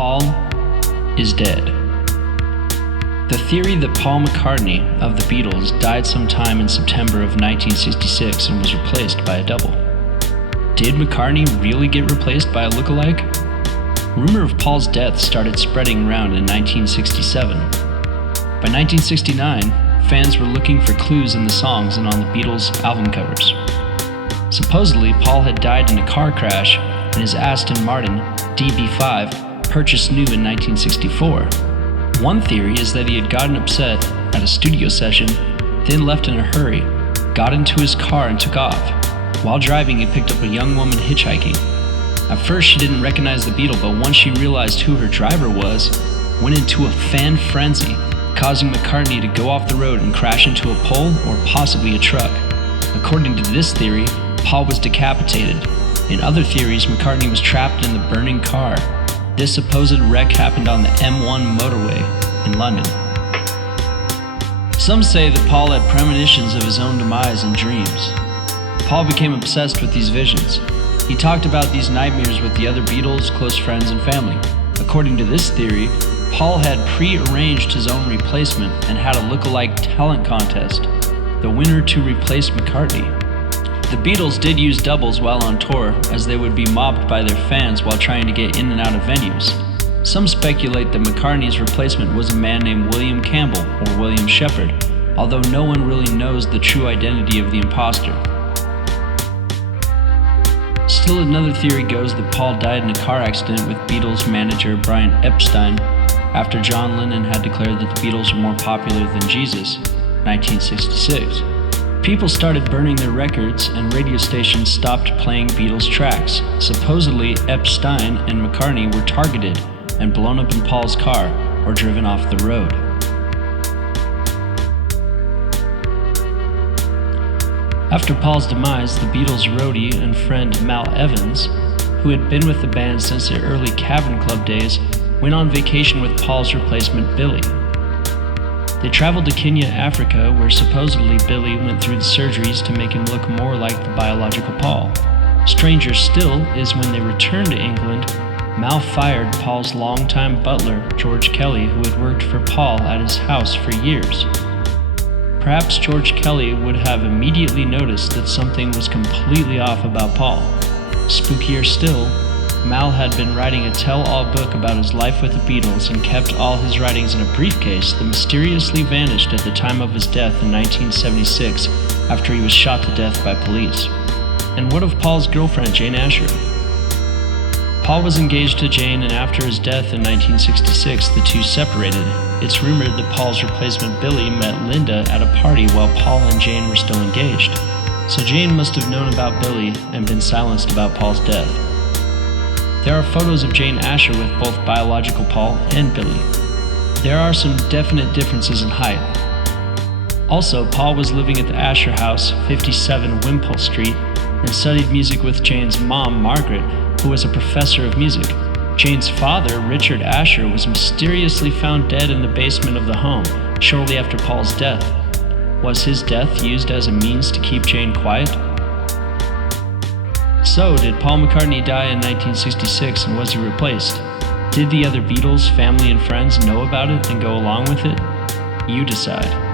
Paul is dead. The theory that Paul McCartney of the Beatles died sometime in September of 1966 and was replaced by a double. Did McCartney really get replaced by a lookalike? Rumor of Paul's death started spreading around in 1967. By 1969, fans were looking for clues in the songs and on the Beatles' album covers. Supposedly, Paul had died in a car crash and his Aston Martin DB5, purchased new in 1964. One theory is that he had gotten upset at a studio session, then left in a hurry, got into his car and took off. While driving, he picked up a young woman hitchhiking. At first, she didn't recognize the Beatle, but once she realized who her driver was, went into a fan frenzy, causing McCartney to go off the road and crash into a pole or possibly a truck. According to this theory, Paul was decapitated. In other theories, McCartney was trapped in the burning car. This supposed wreck happened on the M1 motorway in London. Some say that Paul had premonitions of his own demise in dreams. Paul became obsessed with these visions. He talked about these nightmares with the other Beatles, close friends, and family. According to this theory, Paul had pre-arranged his own replacement and had a look-alike talent contest. The winner to replace McCartney. The Beatles did use doubles while on tour, as they would be mobbed by their fans while trying to get in and out of venues. Some speculate that McCartney's replacement was a man named William Campbell or William Shepherd, although no one really knows the true identity of the imposter. Still, another theory goes that Paul died in a car accident with Beatles manager Brian Epstein after John Lennon had declared that the Beatles were more popular than Jesus, 1966. People started burning their records and radio stations stopped playing Beatles tracks. Supposedly, Epstein and McCartney were targeted and blown up in Paul's car or driven off the road. After Paul's demise, the Beatles' roadie and friend Mal Evans, who had been with the band since their early Cavern Club days, went on vacation with Paul's replacement Billy. They traveled to Kenya, Africa, where supposedly Billy went through the surgeries to make him look more like the biological Paul. Stranger still is when they returned to England, Mal fired Paul's longtime butler, George Kelly, who had worked for Paul at his house for years. Perhaps George Kelly would have immediately noticed that something was completely off about Paul. Spookier still, Mal had been writing a tell-all book about his life with the Beatles and kept all his writings in a briefcase that mysteriously vanished at the time of his death in 1976 after he was shot to death by police. And what of Paul's girlfriend, Jane Asher? Paul was engaged to Jane, and after his death in 1966, the two separated. It's rumored that Paul's replacement Billy met Linda at a party while Paul and Jane were still engaged. So Jane must have known about Billy and been silenced about Paul's death. There are photos of Jane Asher with both biological Paul and Billy. There are some definite differences in height. Also, Paul was living at the Asher House, 57 Wimpole Street, and studied music with Jane's mom, Margaret, who was a professor of music. Jane's father, Richard Asher, was mysteriously found dead in the basement of the home shortly after Paul's death. Was his death used as a means to keep Jane quiet? So, did Paul McCartney die in 1966 and was he replaced? Did the other Beatles, family, and friends know about it and go along with it? You decide.